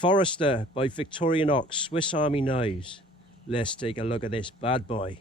Forester by Victorinox, Swiss Army knives. Let's take a look at this bad boy.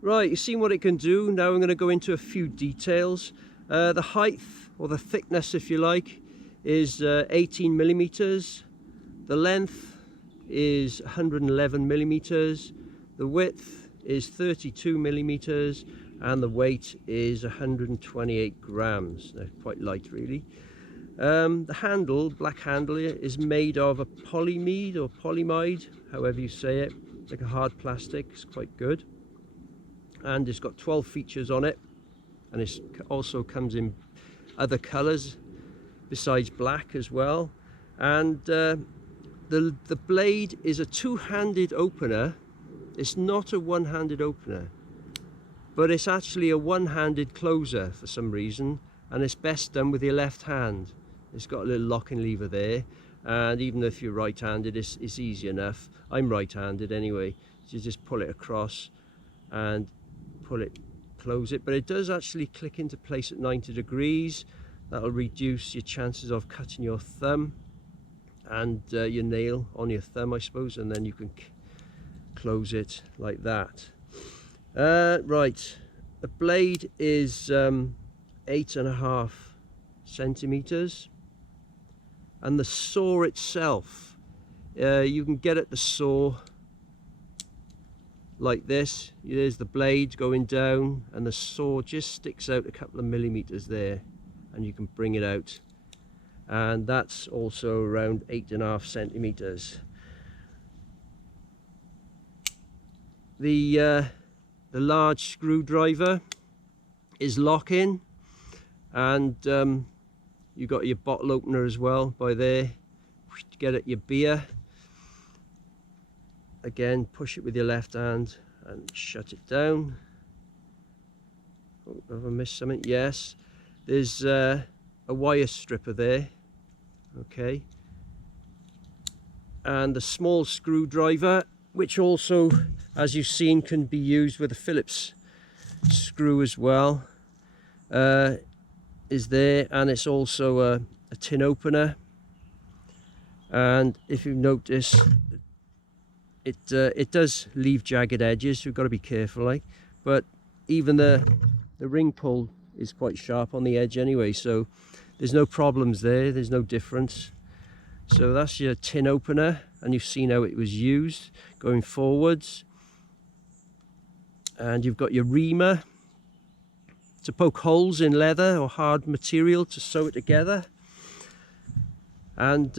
Right, you've seen what it can do. Now I'm going to go into a few details. The height, or the thickness if you like, is 18 millimeters. The length is 111 millimeters. The width is 32 millimeters. And the weight is 128 grams. They're quite light really. The handle, black handle, is made of a polyamide or polymide, however you say it, like a hard plastic. It's quite good. And it's got 12 features on it, and it also comes in other colors besides black as well. And the blade is a two-handed opener. It's not a one-handed opener, but it's actually a one-handed closer for some reason, and it's best done with your left hand. It's got a little locking lever there, and even if you're right-handed, it's easy enough. I'm right-handed anyway, so you just pull it across and pull it, close it, but it does actually click into place at 90 degrees. That'll reduce your chances of cutting your thumb and your nail on your thumb, I suppose, and then you can close it like that. Right, the blade is 8.5 centimeters, and the saw itself, you can get at the saw like this. There's the blade going down, and the saw just sticks out a couple of millimeters there, and you can bring it out, and that's also around 8.5 centimeters. The large screwdriver is lock-in, and you got your bottle opener as well by there. Get at your beer. Again, push it with your left hand and shut it down. Oh, have I missed something? Yes, there's a wire stripper there. Okay, and the small screwdriver, which also, as you've seen, can be used with a Phillips screw as well, is there, and it's also a tin opener. And if you notice, it does leave jagged edges, so you've got to be careful, like. But even the ring pull is quite sharp on the edge anyway, so there's no problems there. There's no difference. So that's your tin opener, and you've seen how it was used going forwards. And you've got your reamer to poke holes in leather or hard material to sew it together. And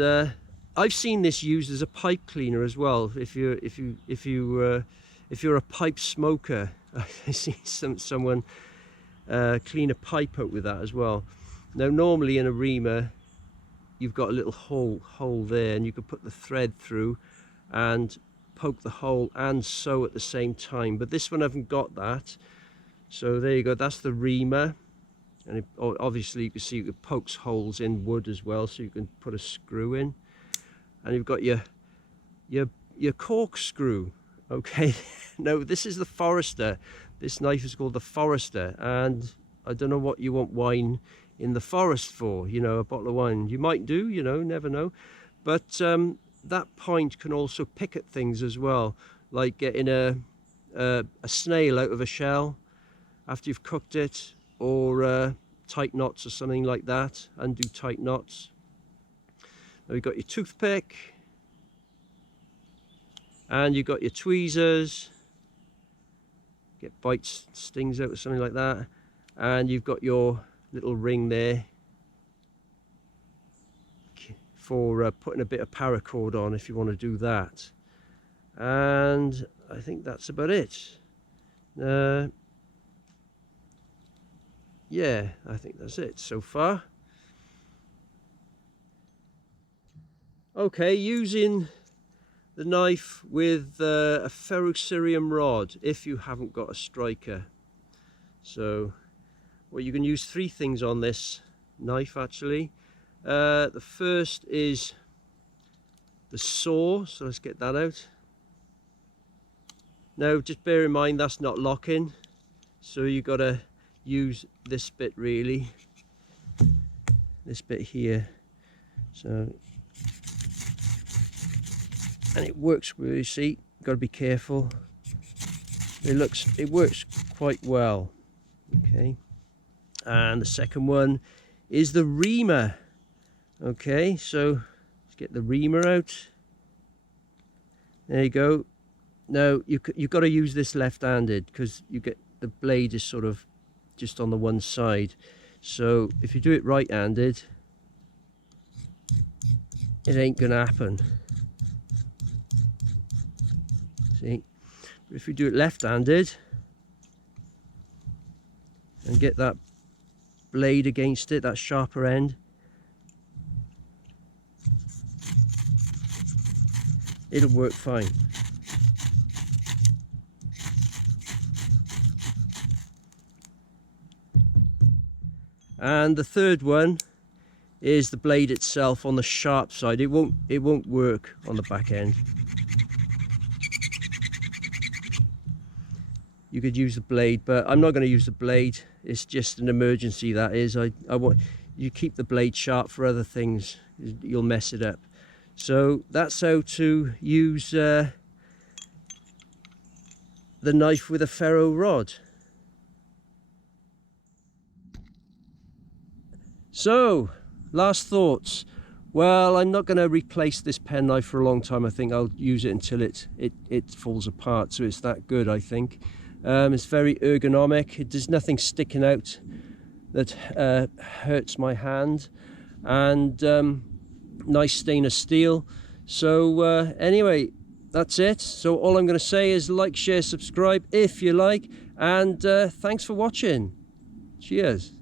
I've seen this used as a pipe cleaner as well. If you're a pipe smoker, I've seen someone clean a pipe out with that as well. Now, normally in a reamer, you've got a little hole there, and you can put the thread through and poke the hole and sew at the same time. But this one haven't got that. So there you go. That's the reamer, and obviously you can see it pokes holes in wood as well, so you can put a screw in. And you've got your corkscrew. Okay, now this is the Forester. This knife is called the Forester, and I don't know what you want wine in the forest for, you know, a bottle of wine. You might do, you know, never know. But that point can also pick at things as well, like getting a snail out of a shell after you've cooked it, or tight knots or something like that, undo tight knots. Now you've got your toothpick, and you've got your tweezers, get bites, stings out or something like that, and you've got your little ring there for putting a bit of paracord on if you want to do that. And I think that's about it. Yeah, I think that's it so far. Okay, using the knife with a ferrocerium rod if you haven't got a striker. So, well, you can use three things on this knife actually. The first is the saw, so let's get that out. Now, just bear in mind that's not locking, so you got to use this bit really, this bit here. So, and it works, you see, got to be careful. it works quite well. Okay, and the second one is the reamer. Okay, so let's get the reamer out. There you go. Now you've got to use this left-handed because you get the blade is sort of just on the one side. So if you do it right-handed, it ain't gonna happen. See, but if you do it left-handed and get that blade against it, that sharper end, it'll work fine. And the third one is the blade itself on the sharp side. It won't work on the back end. You could use the blade, but I'm not going to use the blade. It's just an emergency, that is. I want you keep the blade sharp for other things. You'll mess it up. So that's how to use the knife with a ferro rod. So, last thoughts. Well, I'm not going to replace this penknife for a long time. I think I'll use it until it falls apart. So it's that good, I think. It's very ergonomic. There's nothing sticking out that hurts my hand, and nice stainless steel. So anyway, that's it. So all I'm going to say is like, share, subscribe if you like, and thanks for watching. Cheers.